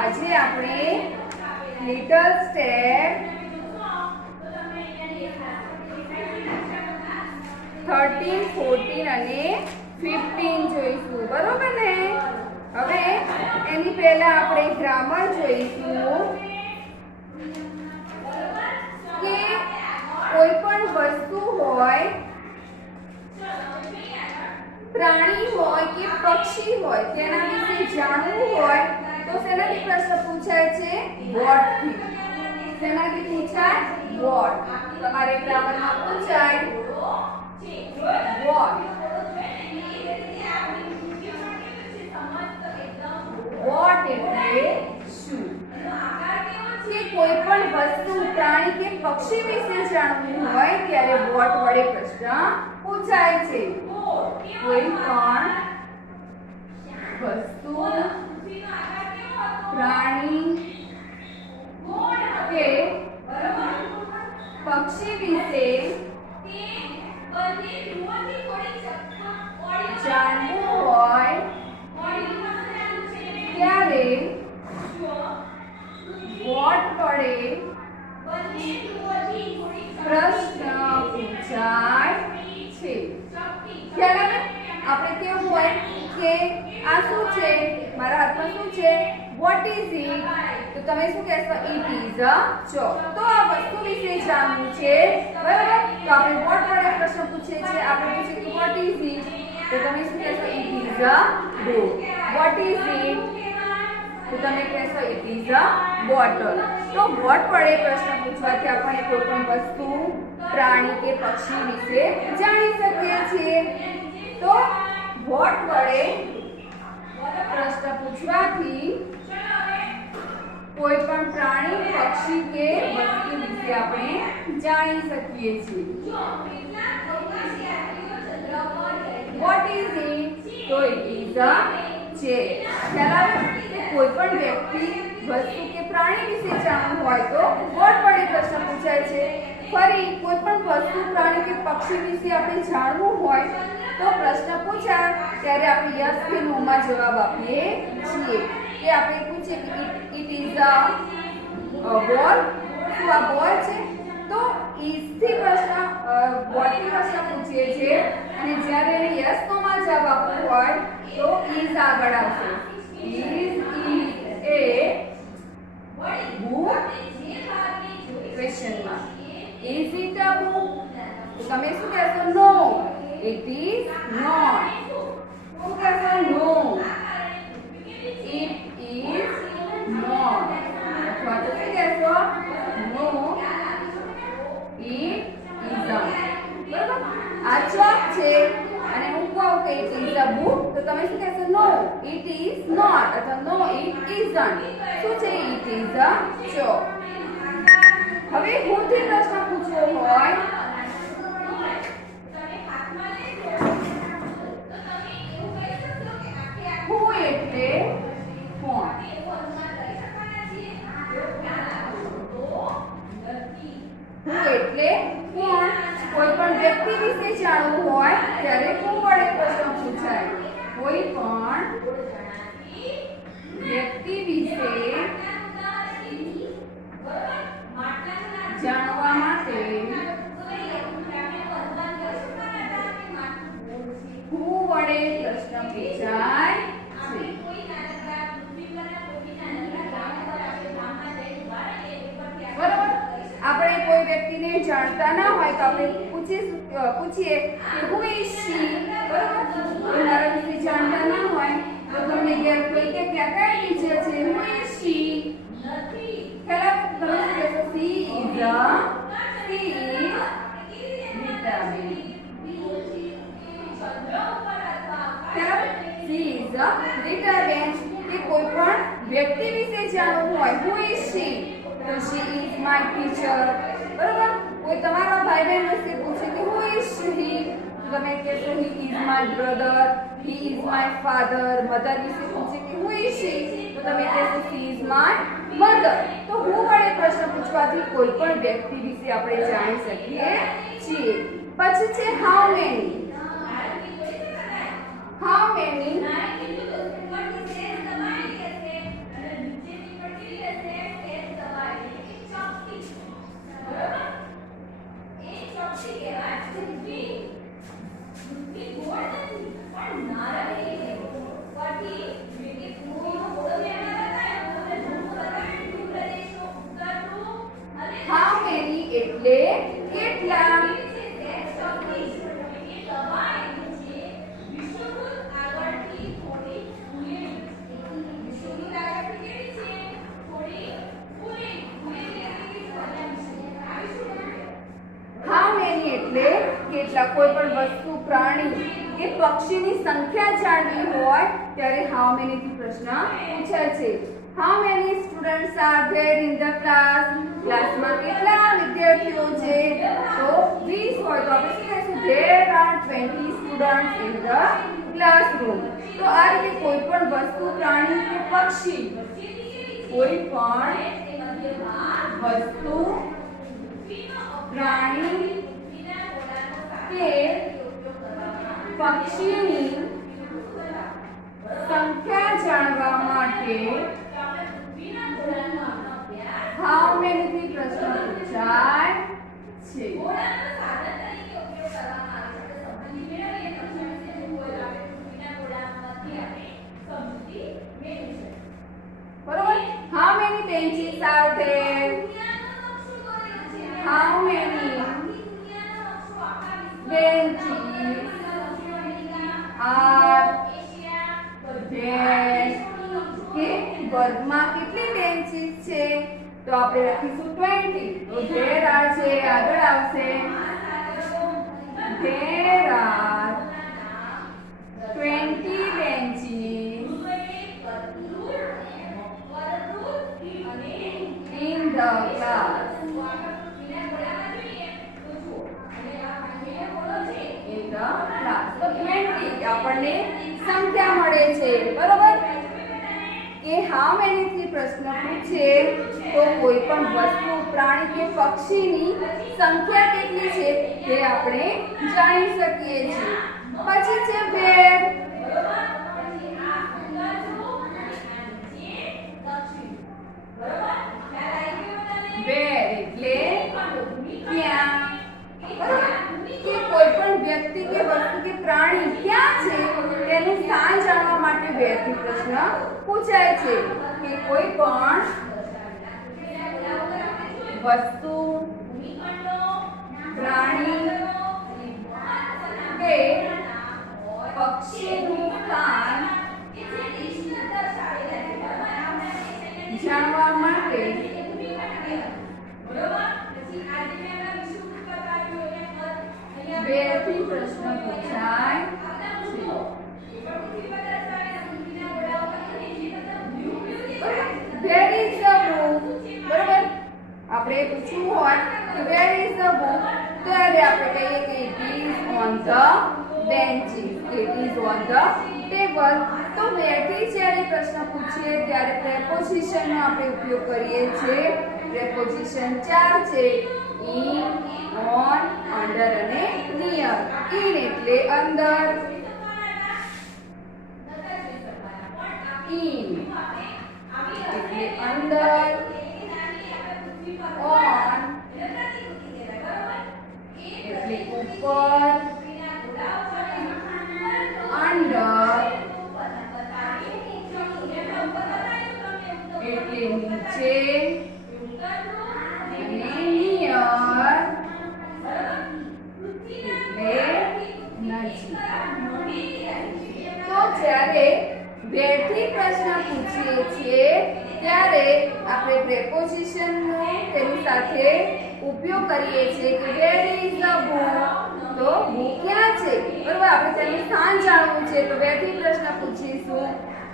આજે આપણે little step 13, 14 અને 15 જોઈશું, બરોબર ને? હવે એની પહેલા આપણે ગ્રામર જોઈશું કે કોઈ પણ વસ્તુ હોય, પ્રાણી હોય કે પક્ષી હોય, તેના વિશે જાણવું હોય તો શેનાથી પ્રશ્ન પૂછાય છે? વોટ થી. શેનાથી પૂછાય? વોટ. તમારે ગ્રામરમાં પૂછાય વોટ. વોટ એટલે શું? કે કોઈ પણ વસ્તુ, પ્રાણી કે પક્ષી વિશે જાણવું હોય ત્યારે વોટ વડે પ્રશ્ન પૂછાય છે. કોઈ પણ વસ્તુ, પ્રાણી કે પક્ષી વિશે જાણવું હોય ત્યારે વોટ વડે પ્રશ્ન પૂછાય છે. ખ્યાલ આવે? આપણે કેવું હોય કે આ શું છે, મારા હાથમાં શું છે, વોટ ઇઝ ઇટ, તો તમે શું કહેશો? ઇટ ઇઝ અ ચોક. તો આ વસ્તુ વિશે જાણવું છે, બરાબર? તો આપણે વોટ વડે પ્રશ્ન પૂછીએ છીએ. આપણે પૂછીએ કે વોટ ઇઝ ઇટ, તો તમે શું કહેશો? It is a boat. What is it, તો તમે કહેશો ઇટ ઇઝ અ બોટલ. તો વોટ વડે પ્રશ્ન પૂછવાથી આપણે કોઈ પણ વસ્તુ, પ્રાણી કે પક્ષી વિશે જાણી શકીએ છીએ. તો વોટ વડે પ્રશ્ન પૂછવાથી કોઈ પણ પ્રાણી, પક્ષી કે વસ્તુ વિશે આપણે જાણી શકીએ છીએ. વોટ ઇઝ ઇટ, તો ઇટ ઇઝ અ ચેર. ખ્યાલ આવે? કોઈ પણ વ્યક્તિ, વસ્તુ કે પ્રાણી વિશે જાણવું હોય તો વોટ વડે પ્રશ્ન પૂછાય છે. ફરી કોઈ પણ વસ્તુ, પ્રાણી કે પક્ષી વિશે આપણે જાણવું હોય તો પ્રશ્ન પૂછાય ત્યારે આપણે યસ કે નો માં જવાબ આપીએ છીએ. કે આપણે પૂછીએ કે ઇટ ઇઝ અ બોલ, શું આ બોલ છે? તો ઇઝ થી પ્રશ્ન, બોલ થી પ્રશ્ન પૂછીએ છીએ અને જ્યારે એને યસ નો માં જવાબ આપવો હોય તો ઇઝ આગળ આવશે. Is it a book? Question mark. Is it a book? તમે શું કહેશો? No, it is not. શું કહેશો? No, it is not. અથવા તો શું કહેશો? No, it isn't. બરાબર? આ ચોક છે અને હું કહું કે it is a book, તો તમે શું કહેશો? No, it is not. અથવા no, it isn't. શું છે? it is a chalk. હવે who થી પ્રશ્ન પૂછવો હોય who એટલે કોણ? who એટલે કોણ? કોઈ પણ વ્યક્તિ વિશે જાણવું હોય ત્યારે who વડે પ્રશ્ન પૂછાય. કોઈ પણ વ્યક્તિ વિશે જાણવા માટે who વડે પ્રશ્ન પૂછાય છે. બરાબર? આપણે કોઈ વ્યક્તિને જાણતા ના હોય તો આપણે પૂછીએ કે who is she, બરાબર? મારા વિશે જાણતા ના હોય તો તમને યાર કોઈ કે ક્યાં કઈ ટીચર છે, who is she? ખ્યાલ તમે શું કહેશો? she is vitamin. she is a vitamin. કે કોઈ પણ વ્યક્તિ વિશે જાણવું હોય who is she, તો she is my teacher. બરાબર? કોઈ તમારા ભાઈ બહેન વિશે પૂછે કે who is he, તમે કહેશો he is my brother, he is my father. Mother વિશે પૂછે કે who is she, તો તમે કહેશો she is my mother. તો who વડે પ્રશ્ન પૂછવાથી કોઈ પણ વ્યક્તિ વિશે આપણે જાણી શકીએ છીએ. પછી છે how many. how many એટલે કેટલા? હાઉ મેની એટલે કેટલા? કોઈ પણ વસ્તુ, પ્રાણી કે પક્ષીની સંખ્યા જાણવી હોય ત્યારે હાઉ મેની થી પ્રશ્ન પૂછાય છે. How many students are there in the class? ક્લાસમાં કેટલા વિદ્યાર્થીઓ છે? તો 20 હોય તો આપણે શું કહીશું? There are 20 students in the classroom. તો આ રીતે કોઈ પણ વસ્તુ, પ્રાણી કે પક્ષી, કોઈ પણ વસ્તુ, પ્રાણી કે પક્ષીની સંખ્યા જાણવા માટે હાઉ મેની થી પ્રશ્ન પૂછાય છે. બરોબર. How many benches are there? How many benches are there? કે વર્ગમાં કેટલી બેન્ચીસ છે? તો આપણે લખીશું 20. તો there are છે આગળ આવશે. There are 20 benches in the class. તો 20 આપણને સંખ્યા મળે છે. બરોબર. કે હાઉ મેની થી પ્રશ્ન પૂછે તો કોઈ પણ વસ્તુ, પ્રાણી કે પક્ષીની સંખ્યા કેટલી છે તે આપણે જાણી શકીએ છીએ. પછી છે વેર. વેર એટલે ક્યાં? કે કોઈ પણ વ્યક્તિ કે વસ્તુ કે પ્રાણી ક્યાં છે તેનું સ્થાન જાણવા માટે વેર થી પ્રશ્ન પૂછાય છે. કે કોઈ પણ વસ્તુ, પ્રાણી કે પક્ષીનું સ્થાન જાણવા માટે વેર થી પ્રશ્ન પૂછાય છે. Where is the book? બરાબર. આપણે પૂછવું હોય કે where is the book ત્યારે આપણે કહીએ કે it is on the benches, it is on the table. તો where થી જ્યારે પ્રશ્ન પૂછીએ ત્યારે preposition નો આપણે ઉપયોગ કરીએ છીએ. preposition 4 છે. in, on, under અને near. in એટલે અંદર, in એટલે અંદર, on એટલે ઉપર, under એટલે નીચે અને near એટલે નજીક. તો જ્યારે where થી પ્રશ્ન પૂછીએ છીએ ત્યારે આપણે preposition નો તેની સાથે ઉપયોગ કરીએ છીએ કે where is the book? તો book ક્યાં છે? બરાબર. આપણે તેનું સ્થાન જાણવું છે તો where થી પ્રશ્ન પૂછીશું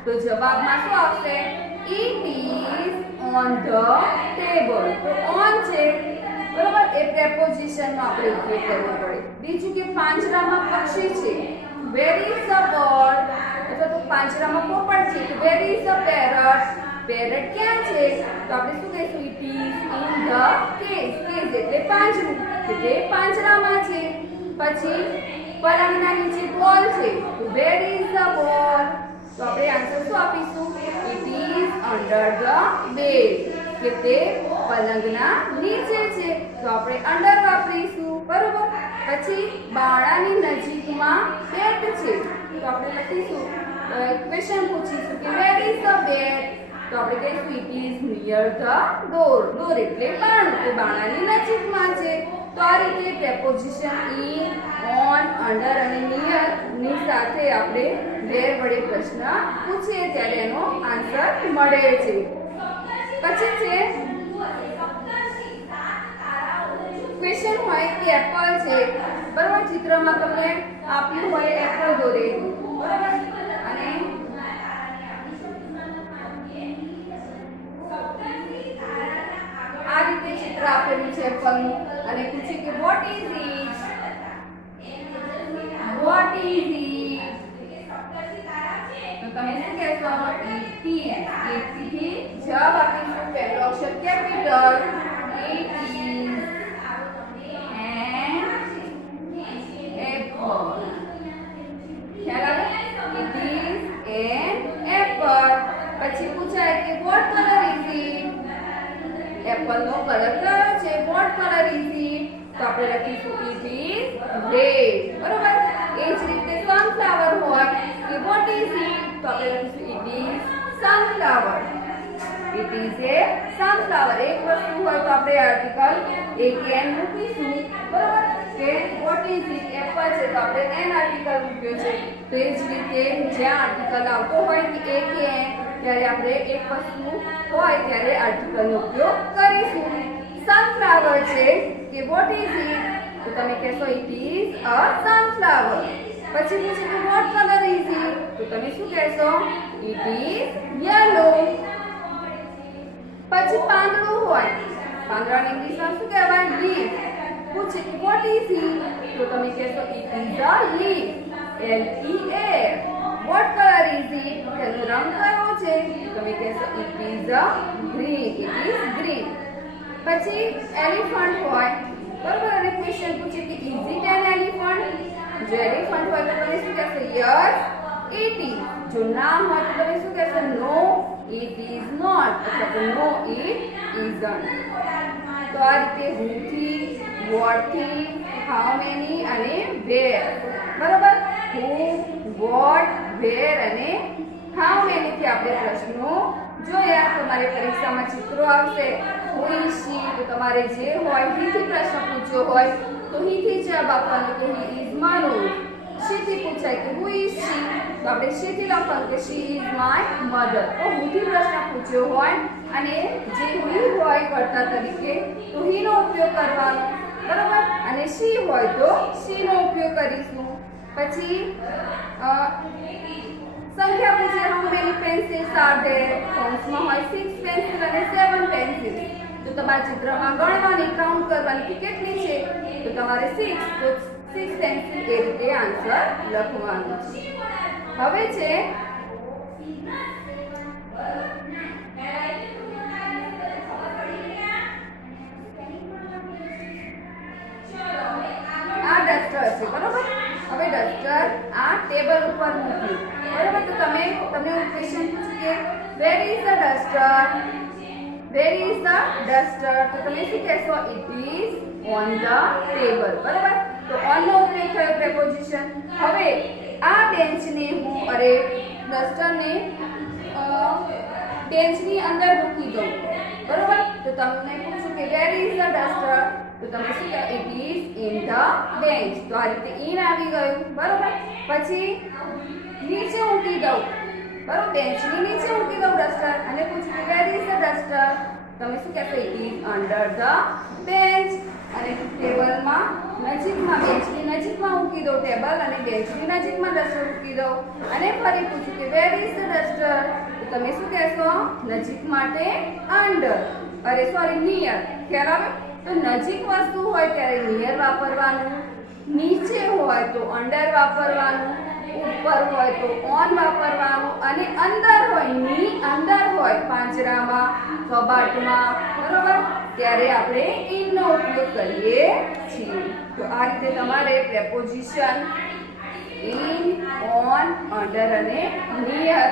તો જવાબમાં શું આવશે? it is on the table. તો on છે બરાબર. એ preposition નો આપણે ઉપયોગ કરવો પડે. બીજું કે પાંજરામાં પક્ષી છે. where is the bird? અથવા તો પાંજરામાં પોપટ છે તો where is the parrot? parrot ક્યાં છે? તો આપણે શું કહીશું? it is in the cage. cage એટલે પાંજરું. એટલે પાંજરામાં છે. પછી પલંગના નીચે બોલ છે તો where is the ball? તો આપણે આન્સર શું આપીશું? it is under the bed. કે તે પલંગના નીચે છે તો આપણે under વાપરીશું. બરોબર. પછી બાળાની નજીકમાં બેટ છે તો આપણે લખીશું ક્વેશ્ચન પૂછીશું કે where is the bed? તો આપણે કહીશું it is near the door. Door એટલે બાણું, તો બાણાની નજીકમાં છે. તો આ રીતે પ્રેપોઝિશન ઇન, ઓન, અંડર અને નિયર ની સાથે આપણે વેર વડે પ્રશ્ન પૂછીએ ત્યારે એનો આન્સર મળે છે. પછી છે ક્વેશ્ચન હોય કે એપલ છે, બરાબર, ચિત્રમાં તમને આપ્યું હોય એપલ દોરેલું, બરાબર, અને આ રીતે ચિત્ર આપેલું છે એપલનું અને પૂછ્યું કે what is it, what is it, તો તમે શું કહેશો? It is. ઇટ થી જવાબ આપીશું. પહેલો અક્ષર capital, it is an apple. ખ્યાલ આવે? It is an apple. પછી પૂછાય કે what colour is it, apple નો કલર કયો છે? વોટ કલર ઇઝ ઇટ, તો આપણે લખીશું ઇટ ઇઝ રેડ, બરોબર. એ જ રીતે સનફ્લાવર હોય કે વોટ ઇઝ ઇટ, તો આપણે લખીશું it is sunflower. It is A sunflower. એક વસ્તુ હોય તો આપણે આર્ટિકલ એક એન મૂકીશું, બરોબર, કે વોટ ઇઝ ઇટ એપલ છે તો આપણે એન આર્ટિકલ મૂક્યો છે. તો એ જ રીતે જ્યાં આર્ટિકલ આવતો હોય કે એક એન, ત્યારે આપણે એક વસ્તુ હોય ત્યારે આર્ટિકલનો ઉપયોગ કરીશું. સનફ્લાવર છે કે વોટ ઇઝ ઇટ, તો તમે કહેશો ઇટ ઇઝ અ સનફ્લાવર. પછી પૂછે કે વોટ કલર ઇઝ ઇટ, તો તમે શું કહેશો? It is yellow. પછી પાંદડું હોય, પાંદડાને ઇંગ્લિશમાં શું કહેવાય? લીફ. પૂછે કે વોટ ઇઝ ઇટ, તો તમે કહેશો it is a leaf, LEAF. Vote colour is it, તેનો રંગ કયો છે? તમે કહેશો it is a green, it is green. પછી એલિફન્ટ હોય, બરોબર, અને ક્વેશ્ચન પૂછે કે ઇઝ ઇટ એન એલિફન્ટ. જો એલિફન્ટ હોય તો તમે શું કહેશો? Yes it is. જો ના હોય તો તમે શું કહેશો? નો ઇટ ઇઝ નોટ, અથવા તો નો ઇટ ઇઝન્ટ. તો આ રીતે who થી, what થી, how many અને where, બરોબર, who, what, where અને how many થી આપણે પ્રશ્નો જોયા. તમારે પરીક્ષામાં ચિત્રો આવશે. who is she, તો તમારે જે હોય he થી પ્રશ્ન પૂછ્યો હોય તો he થી જવાબ આપવાનો કે he is Manoj. she થી પૂછાય કે who is she, તો આપણે she થી લખવાનું કે she is my mother. તો who થી પ્રશ્ન પૂછ્યો હોય અને જે he હોય કર્તા તરીકે તો he નો ઉપયોગ કરવાનો, બરાબર, અને she હોય તો she નો ઉપયોગ કરીશું. પછી સંખ્યા પૂછે how many pencils are there, કૌંસમાં હોય 6 પેન્સિલ અને 7 પેન્સિલ. તો તમારા ચિત્રમાં ગણવાની, કાઉન્ટ કરવાની કે કેટલી છે, તો તમારે 6, તો 6 પેન્સિલ એ રીતે આન્સર લખવાનો છે. હવે છે આ ડસ્ટર છે, બરોબર. હવે ડસ્ટર આ ટેબલ ઉપર મૂક્યું, બરોબર. તો તમને ક્વેશ્ચન પૂછ્યું કે where is the duster, where is the duster, તો તમે શું કહેશો? It is on the table, બરોબર. તો ઓન નો ઉપયોગ થયો પ્રેપોઝિશન. હવે આ બેન્ચને હું ડસ્ટરને બેન્ચની અંદર મૂકી દઉં, બરોબર. તો તમને પૂછું કે વેર ઇઝ ધ ડસ્ટર, તો તમે શું કહો? It is in the bench. તો આ રીતે ઇન આવી ગયું, બરોબર. પછી નીચે મૂકી દઉં, બરોબર, બેન્ચની નીચે મૂકી દઉં ડસ્ટર અને પૂછું કે વેર ઇઝ ધ ડસ્ટર, તમે શું કહેશો? It is under the bench. અને ટેબલમાં નજીકમાં, બેન્ચની નજીકમાં મૂકી દઉં ટેબલ અને બેન્ચની નજીકમાં ડસ્ટર મૂકી દઉં અને ફરી પૂછું કે વેર ઇઝ ધ ડસ્ટર, તો તમે શું કહેશો? નજીક માટે અંડર, નિયર. ખ્યાલ આવે? તો નજીક વસ્તુ હોય ત્યારે નિયર વાપરવાનું, નીચે હોય તો અંડર વાપરવાનું, ઉપર હોય તો ઓન વાપરવાનું અને અંદર હોય, ની અંદર હોય, પાંજરામાં, કબાટમાં, બરોબર, ત્યારે આપણે ઇન નો ઉપયોગ કરીએ છીએ. તો આ રીતે તમારે પ્રેપોઝિશન ઇન, ઓન, અંડર અને નિયર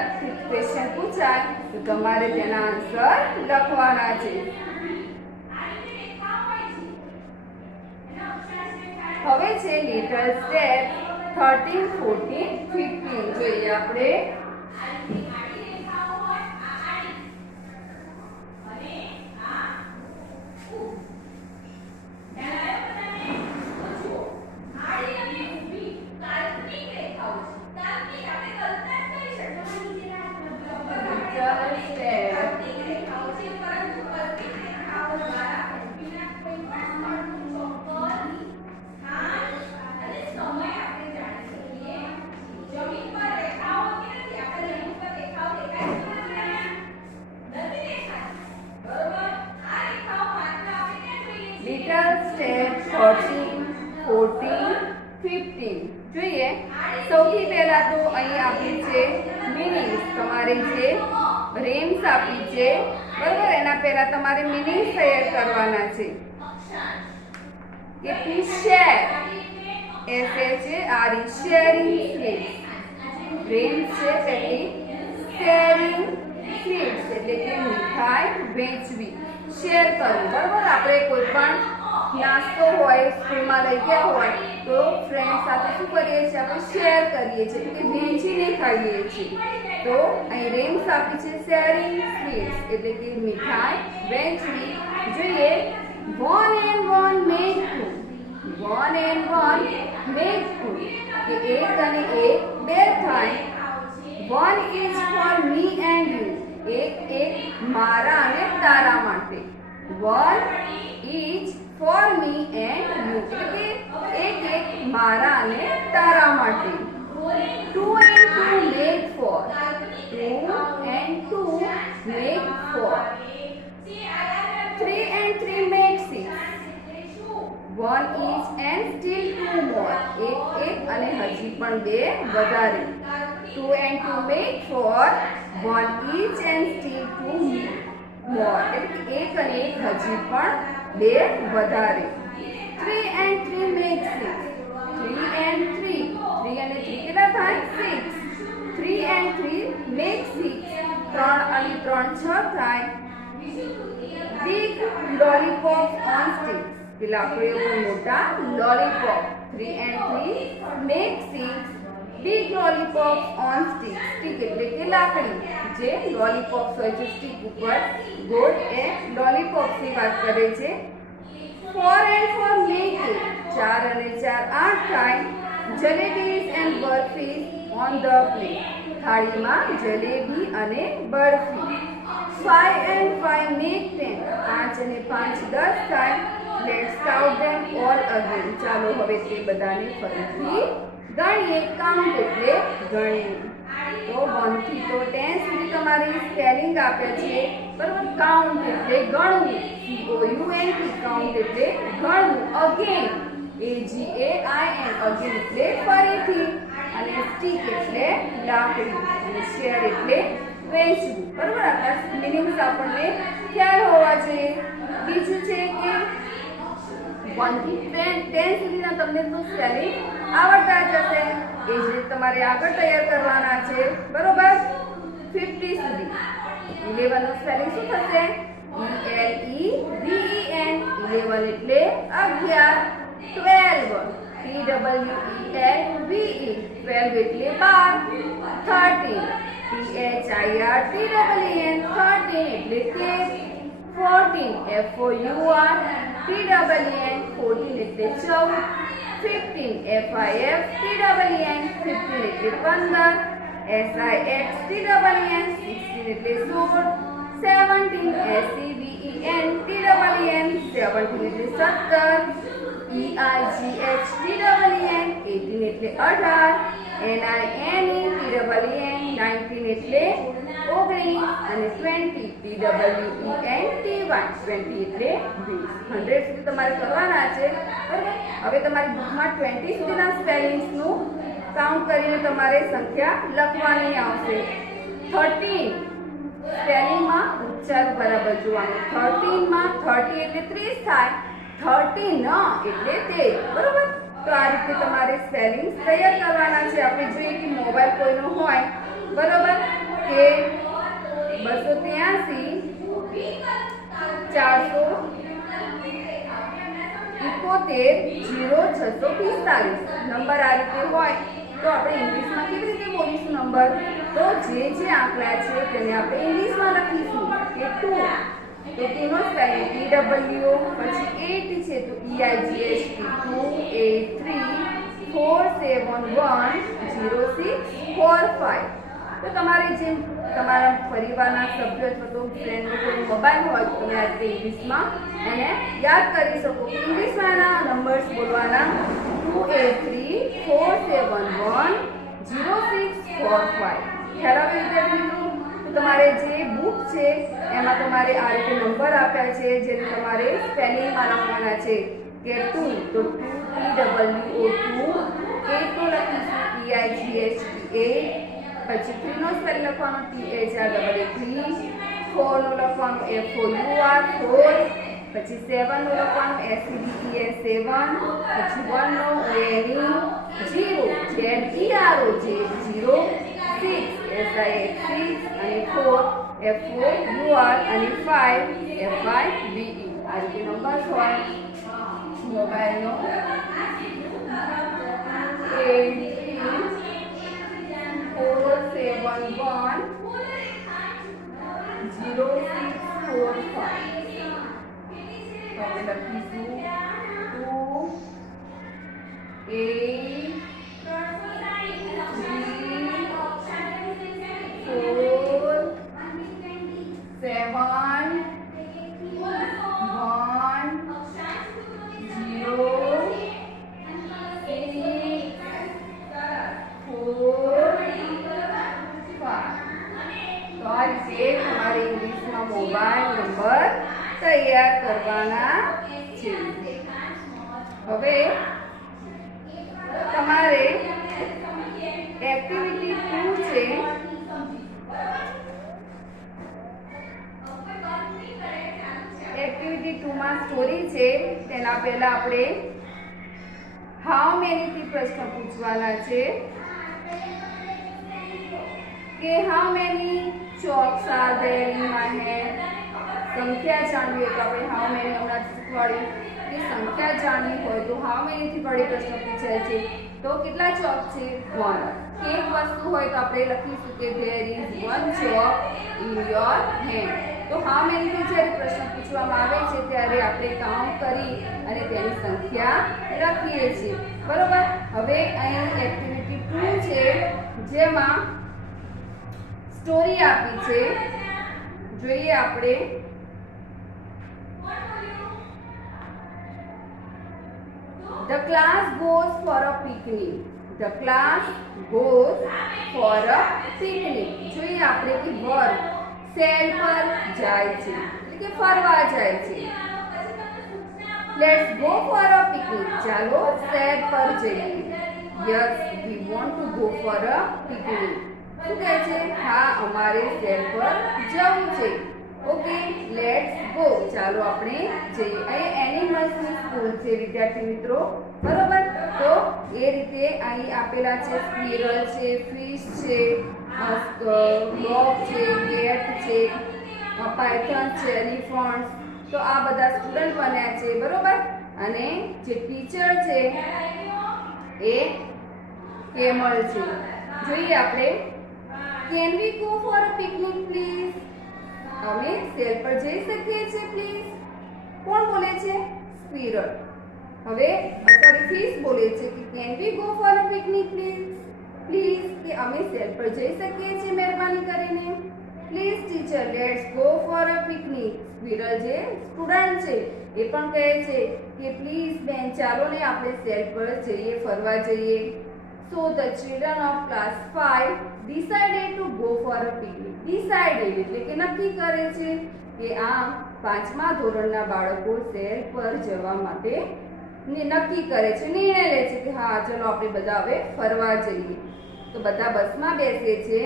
ક્વેશ્ચન પૂછાય તો તમારે તેના આન્સર લખવાના છે. હવે છે લિટલ સ્ટેપ 13, 14, 15 જોઈએ આપણે. little step. Little step 13, 14, 15. જોઈએ સૌથી પહેલા તો અહીં આપી છે મીનિંગ્સ. તમારે જે રેમ્સ આપી છે બરોબર, એના પહેલા તમારે મીનિંગ્સ તૈયાર કરવાના છે. કે to share, SHARE, sharing sweets. રેમ્સ છે પહેલી શેરિંગ સ્વીટ્સ એટલે કે મીઠાઈ વેચવી, શેર કરવું બરોબર. આપણે કોઈ પણ નાસ્તો હોય સ્કૂલમાં લઈ ગયા હોય તો ફ્રેન્ડ સાથે શું કરીએ છીએ, આપણે શેર કરીએ છીએ કે વેચીને ખાઈએ છીએ. તો અહીં રેમ્સ આપી છે શેરિંગ સ્વીટ્સ એટલે કે મીઠાઈ વેચવી. જોઈએ 1 and 1 make 2. 1 and 1 make 2 કે એક અને એક બે થાય. 1 is for me and you. એક મારા અને તારા માટે. 1 is for me and you એટલે કે એક મારા અને તારા માટે. 2 and 2 make 4. 2 and 2 make 4. 3 and 3 make 6. 1 each and still 2 more. એક અને હજી પણ બે વધારે. 2 and 2 make 4. 1 each and still 2 more. એટલે કે એક અને એક હજી પણ બે વધારે. 3 and 3 make 6. 3 and 3 અને 3 કેટલા થાય 6. 3 and 3 make 6. 3 અને 3 6 થાય. Big lollipop on sticks. પેલા આપણે મોટા lollipop. 3 and 3 make 6. Big lollipop on sticks. Stick એટલે કે લાકડી. જે lollipops હોય છે સ્ટીક ઉપર ગોળ, એ lollipops ની વાત કરે છે. 4 and 4 make 8. 4 અને 4 8 થાય. Jalebis and burfis on the plate. થાળીમાં જલેબી અને બરફી. 5 and 5 make 10. 5 અને 5 10 થાય. Let's count them all again. ચાલો હવે તે બધાને ફરીથી ગણીએ. કાઉન્ટ એટલે ગણીએ. તો 1 થી તો 10 સુધી તમારી સ્પેલિંગ આપ્યા છે બરોબર. કાઉન્ટ એટલે ગણવું. COUNT કાઉન્ટ એટલે ગણવું. અગેન AGAIN અગેન એટલે ફરીથી. અને સ્ટીક એટલે લાકડી. અને શેર એટલે વેચવું બરોબર. આટલા મીનિંગ્સ આપણને ખ્યાલ હોવા જોઈએ. બીજું છે કે 1 થી 10 સુધીના તમને તો સ્પેલિંગ આવડતા જ હશે. એ જ રીતે તમારે આગળ તૈયાર કરવાના છે બરોબર. 50 સુધી 11 નું સ્પેલિંગ શું થશે? ELEVEN. 11 એટલે 11. 12 TWELVE. 12 એટલે 12. 13 THIRTEEN. 13 એટલે કે 14 FOUR TEEN. 14 એટલે 14. 15 FIFTEEN. 15 એટલે 15. SIXTEEN. 16 એટલે 16. 17 SEVENTEEN. 17 એટલે 17. EIGHTEEN. 18 એટલે 18. NINETEEN. 19 એટલે 19. અને 20 TWENTY. 20 એટલે 20. 100 સુધી તમારે કરવાના છે બરાબર. હવે તમારી બુકમાં 20 સુધીના સ્પેલિંગ્સનું કાઉન્ટ કરીને તમારે સંખ્યા લખવાની આવશે. 13 સ્પેલિંગમાં ઉચ્ચાર બરાબર જોવાનું. 13 માં 30 એટલે 30 થાય. 13 એટલે 13 બરોબર. તો આ રીતે તમારે સ્પેલિંગ્સ તૈયાર કરવાના છે. આપણે જોઈએ કે મોબાઈલ કોઈનો હોય બરોબર કે 283 471 નંબર આ રીતે હોય તો આપણે ઇંગ્લિશમાં કેવી રીતે બોલીશું નંબર? તો જે આંકડા છે તેને આપણે ઇંગ્લિશમાં લખીશું કે 2. તો તેનો સ્પેલિંગ TW. પછી 8 છે તો EIGHT. 283471064 5. તો તમારે જે તમારા પરિવારના સભ્યો અથવા તો ફ્રેન્ડનો કોઈ મોબાઈલ હોય તો તમે આ રીતે ઇંગ્લિશમાં એને યાદ કરી શકો. ઇંગ્લિશમાં એના નંબર્સ બોલવાના 2831106445. ખ્યાલ આવે વિદ્યાર્થી મિત્રો? તો તમારે જે બુક છે એમાં તમારે આ રીતે નંબર આપ્યા છે જેને તમારે સ્પેલિંગમાં લખવાના છે કે 2 તો 2TWO2 8 નો લખીશું PIGHT8 પછી 3 નો સ્પેલ લખવાનો THREE 4 નો લખવાનો FOUR 4 પછી 7 નો લખવાનો SEVEN 7 પછી 1 નો ONE 0 ZERO 0 6 SIX 6 અને 4 FOUR અને 5 FIVE. આ રીતે નંબર હોય મોબાઈલનો તમારે ઇંગ્લિશમાં મોબાઈલ નંબર તૈયાર કરવાના છે. હવે તમારે એક્ટિવિટી 2 છે. એક્ટિવિટી 2 માં સ્ટોરી છે. તેના પહેલા આપણે હાઉ મેની થી પ્રશ્ન પૂછવાના છે કે how many chalks are there in my hand. સંખ્યા જાણવી હોય તો આપણે હાઉ મેની હમણાં શીખવાડ્યું કે સંખ્યા જાણવી હોય તો હાઉ મેની થી વડે પ્રશ્ન પૂછાય છે તો કેટલા ચોક છે 1. એક વસ્તુ હોય તો આપણે લખીશું કે there is one chalk in your hand. તો હાઉ મેની થી જ્યારે પ્રશ્ન પૂછવામાં આવે છે ત્યારે આપણે કાઉન્ટ કરી અને તેની સંખ્યા લખીએ છીએ. બરોબર. હવે અહીં એક્ટિવિટી 2 છે જેમાં સ્ટોરી આપી છે. જોઈએ આપણે The class goes for a picnic. The class goes for a picnic. જોઈએ આપણે કે વર્ગ સેલ પર જાય છે એટલે કે ફરવા જાય છે. Let's go for a picnic. ચાલો સેલ પર જઈએ. Yes, we want to go for a picnic. શું કહે છે? હા, અમારે સેલ પર જવું છે. Okay, let's go. ચાલો આપણે જઈએ. અહીં એનિમલ્સની સ્કૂલ છે વિદ્યાર્થી મિત્રો. બરોબર. તો એ રીતે અહીં આપેલા છે સ્ક્વિરલ છે, ફિશ છે, ડોગ છે, કેટ છે, પાયથન છે, એલિફન્ટ. તો આ બધા સ્ટુડન્ટ બન્યા છે. બરોબર. અને જે ટીચર છે એ કેમલ છે. જોઈએ આપણે Can we go for a picnic please? અમે સેલ પર જઈ શકીએ છીએ પ્લીઝ. કોણ બોલે છે? સ્ક્વિરલ. હવે સોરી ફિશ બોલે છે કે Can we go for a picnic please? Please કે અમે સેલ પર જઈ શકીએ છીએ મહેરબાની કરીને. Please teacher let's go for a picnic. Squirrel જે સ્ટુડન્ટ છે એ પણ કહે છે કે પ્લીઝ બેન ચાલો ને આપણે સેલ પર જઈએ, ફરવા જઈએ. So the children of class 5 decided to go for a picnic. Decided એટલે કે નક્કી કરે છે કે આમ 5મા ધોરણના બાળકો શહેર પર જવા માટે નક્કી કરે છે, નિર્ણય લે છે કે હા ચલો આપણે બધા હવે ફરવા જઈએ. તો બધા બસમાં બેસે છે.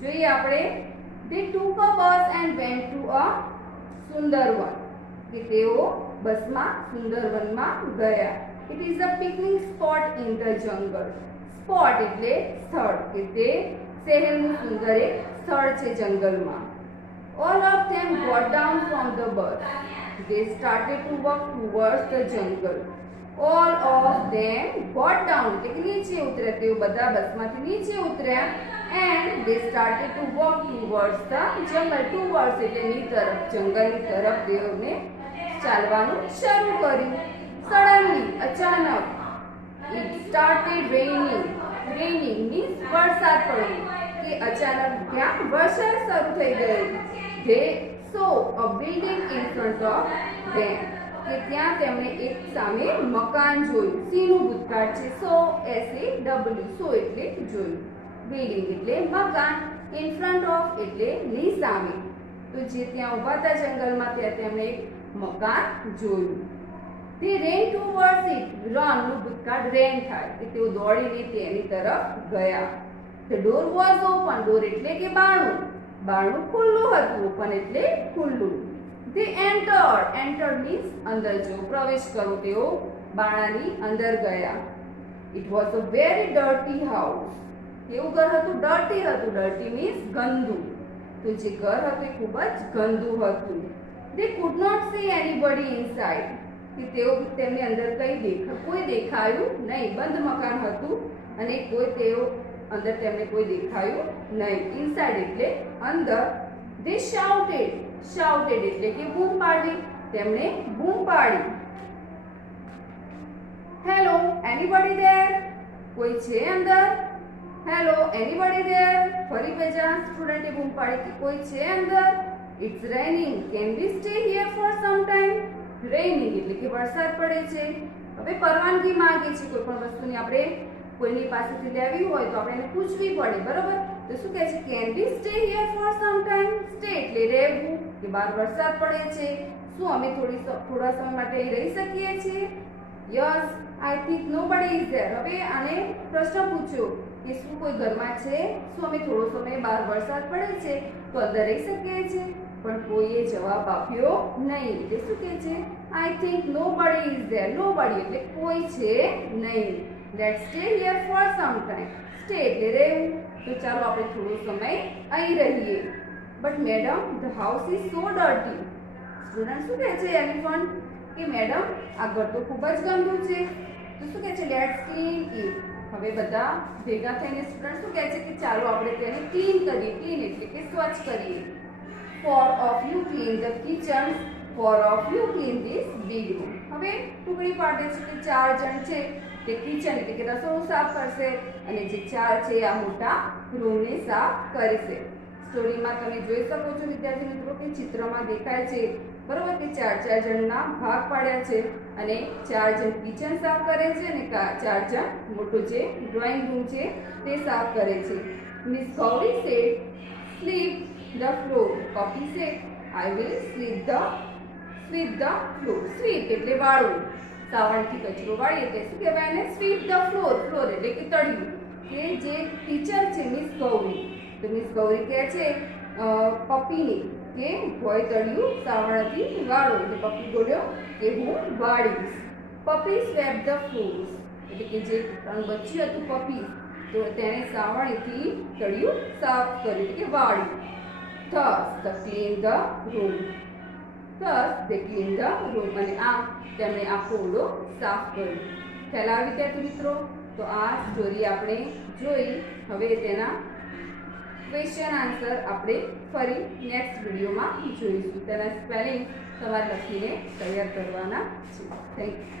જોઈએ આપણે they took a bus and went to a Sundarvan. કે તેઓ બસમાં સુંદરવનમાં ગયા. It is a picnic spot in the jungle. Spot એટલે સ્થળ કે તે શહેરનું સુંદર એક સ્થળ છે જંગલમાં. All of them got down from the bus. They started to walk towards the jungle. All of them got down એટલે કે નીચે ઉતર્યા. તેઓ બધા બસમાંથી નીચે ઉતર્યા and they started to walk towards the jungle. Towards એટલે ની તરફ, જંગલની તરફ તેઓને ચાલવાનું શરૂ કર્યું. Suddenly, અચાનક, it started raining. Raining means વરસાદ પડવો. કે અચાનક ત્યાં વરસાદ શરૂ થઈ ગયો. They saw a building in front of them. કે ત્યાં તેમણે એક સામે મકાન જોયું. સી નું ભૂતકાળ છે સો, SAW. સો એટલે જોયું, બિલ્ડિંગ એટલે મકાન, ઇન ફ્રન્ટ ઓફ એટલે ની સામે. તો જે ત્યાં ઊભા હતા જંગલમાં ત્યાં તેમણે એક મકાન જોયું. They ran towards it. Run નું ભૂતકાળ રેન થાય કે તેઓ દોડીને તેની તરફ ગયા. The door was open. Door એટલે કે બારણું. બારણું ખુલ્લું હતું. ઓપન એટલે ખુલ્લું. They entered. Entered means અંદર જવું, પ્રવેશ કરવો. તેઓ બારણાની અંદર ગયા. It was a very dirty house. કેવું ઘર હતું? ડર્ટી હતું. ડર્ટી means ગંદુ. તો જે ઘર હતું એ ખૂબ જ ગંદુ હતું. They could not see anybody inside. કે તેમને અંદર કોઈ દેખાયું નહીં. બંધ મકાન હતું અને તેઓ અંદર તેમને કોઈ દેખાયું નહીં. ઇનસાઇડ એટલે અંદર. They shouted. Shouted એટલે કે બૂમ પાડી. તેમણે બૂમ પાડી. Hello, anybody there? કોઈ છે અંદર? Hello, anybody there? ફરી બીજા સ્ટુડન્ટે બૂમ પાડી કે કોઈ છે અંદર? It's raining. Can we stay here for some time? Raining એટલે કે વરસાદ પડે છે. હવે પરવાનગી માંગે છે. કોઈ પણ વસ્તુની આપણે કોઈની પાસેથી લેવી હોય તો આપણે એને પૂછવી પડે, બરોબર? તો શું કહે છે? Can we stay here for some time? Stay એટલે રહેવું, કે બહાર વરસાદ પડે છે, શું અમે થોડા સમય માટે અહીં રહી શકીએ છીએ? Yes, I think nobody is there. હવે આને પ્રશ્ન પૂછ્યો કે શું કોઈ ઘરમાં છે? શું અમે થોડો સમય બહાર વરસાદ પડે છે તો અંદર રહી શકીએ છીએ? પણ કોઈએ જવાબ આપ્યો નહીં. એટલે શું કહે છે? I think nobody is there. Nobody એટલે કોઈ છે નહીં. Let's stay here for some time. Stay એટલે રહેવું. તો ચાલો આપણે થોડો સમય અહીં રહીએ. But madam, the house is so dirty. Student શું કહે છે? એલિફન્ટ કે મેડમ આ ઘર તો ખૂબ જ ગંદુ છે. તો શું કહે છે? Let's clean it. હવે બધા ભેગા થઈને સ્ટુડન્ટ શું કહે છે કે ચાલો આપણે તેને ક્લીન કરીએ. ક્લીન એટલે કે સ્વચ્છ કરીએ. Four of you clean the kitchen. Four of you clean this big room. હવે ટુકડી પાડે છે કે 4 જણ છે તે કિચન એટલે કે રસોડું સાફ કરશે અને જે 4 છે આ મોટા રૂમને સાફ કરશે. સ્ટોરીમાં તમે જોઈ શકો છો વિદ્યાર્થી મિત્રો કે ચિત્રમાં દેખાય છે, બરોબર, કે 4 જણના ભાગ પાડ્યા છે અને 4 જણ કિચન સાફ કરે છે અને 4 જણ મોટો જે ડ્રોઈંગ રૂમ છે તે સાફ કરે છે. Miss Gauri said sweep the floor. Poppy said I will sweep the floor. Sweep એટલે વાળવું. સાવણથી કચરો વાળીએ તે શું કહેવાય? એને sweep the floor. Floor એટલે કે તળિયું. કે જે ટીચર છે મિસ ગૌરી, તો મિસ ગૌરી કહે છે પપ્પીને કે ભોય તળિયું સાવણથી વાળો. એટલે પપ્પી બોલ્યો કે હું વાળીશ. પપ્પી swept the floors. એટલે કે જે બચ્યું હતું પપ્પી, તો તેણે સાવણથી તળિયું સાફ કર્યું એટલે કે વાળ્યું. Thus they clean the room. અને તેમણે આખો ઓરડો સાફ કર્યો. ખ્યાલ આવી વિદ્યાર્થી મિત્રો? તો આ સ્ટોરી આપણે જોઈ. હવે તેના ક્વેશ્ચન આન્સર આપણે ફરી નેક્સ્ટ વિડીયોમાં જોઈશું. તેના સ્પેલિંગ તમારે લખીને તૈયાર કરવાના છે. Thank you.